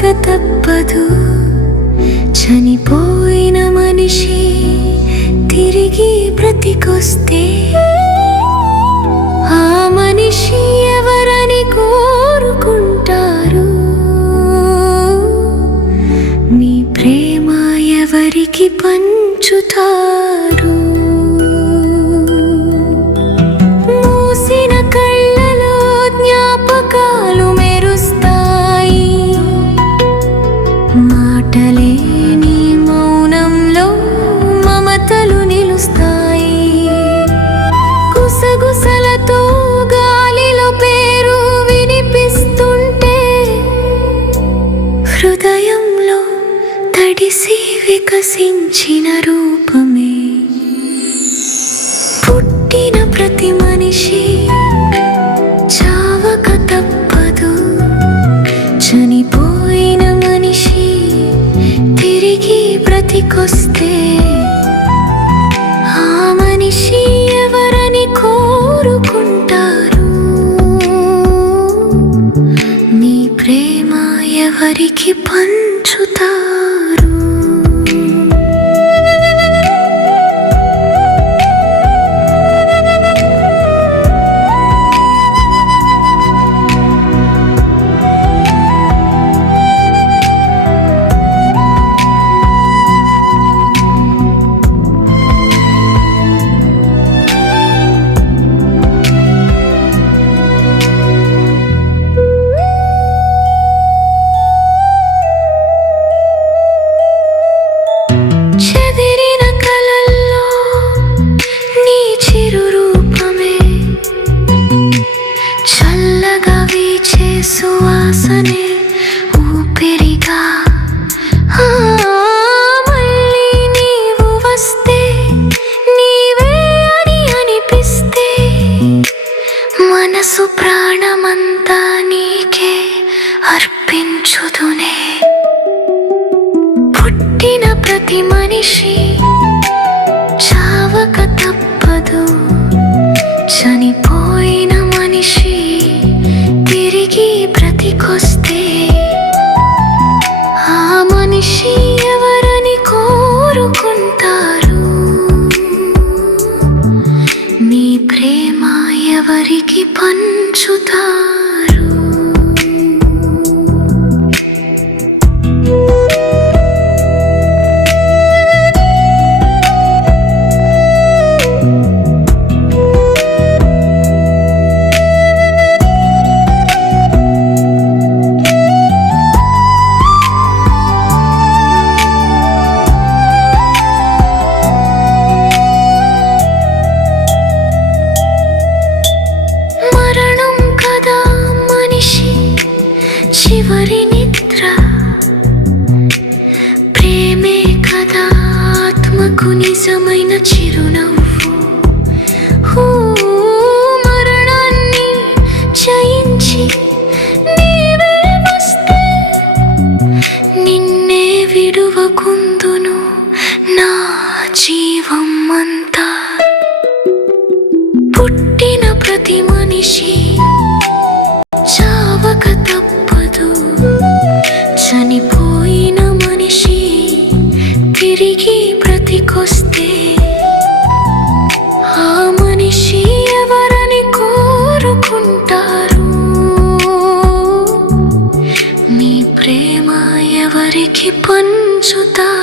రాక తప్పదు. చనిపోయిన మనిషి తిరిగి బ్రతికొస్తే ఆ మనిషి ఎవరని కోరుకుంటారు? మీ ప్రేమ ఎవరికి పంచుతారు? హృదయంలో తడిసి వికసించిన రూపమే. పుట్టిన ప్రతి మనిషి చావక తప్పదు. చనిపోయిన మనిషి తిరిగి బ్రతికొస్తే ఎవరికి పన్ను సువాసనే ఊపిరిగా. మళ్ళీ నీవు వస్తే నీవే అని అనిపిస్తే మనసు ప్రాణమంతా నీకే అర్పించుదునే. పుట్టిన ప్రతి మనిషి ఎవరికి పంచుతారు చివరి నిద్ర. ప్రేమే కదా ఆత్మకు నిజమైన చిరునవ్వు. మరణాన్ని జయించి నీవే వస్తే నిన్నే విడువకుందును నా జీవం అంతా పుట్టిన ప్రతి మనిషి తిరిగి బ్రతికొస్తే ఆ మనిషి ఎవరని కోరుకుంటారు? నీ ప్రేమ ఎవరికి పంచుతారు?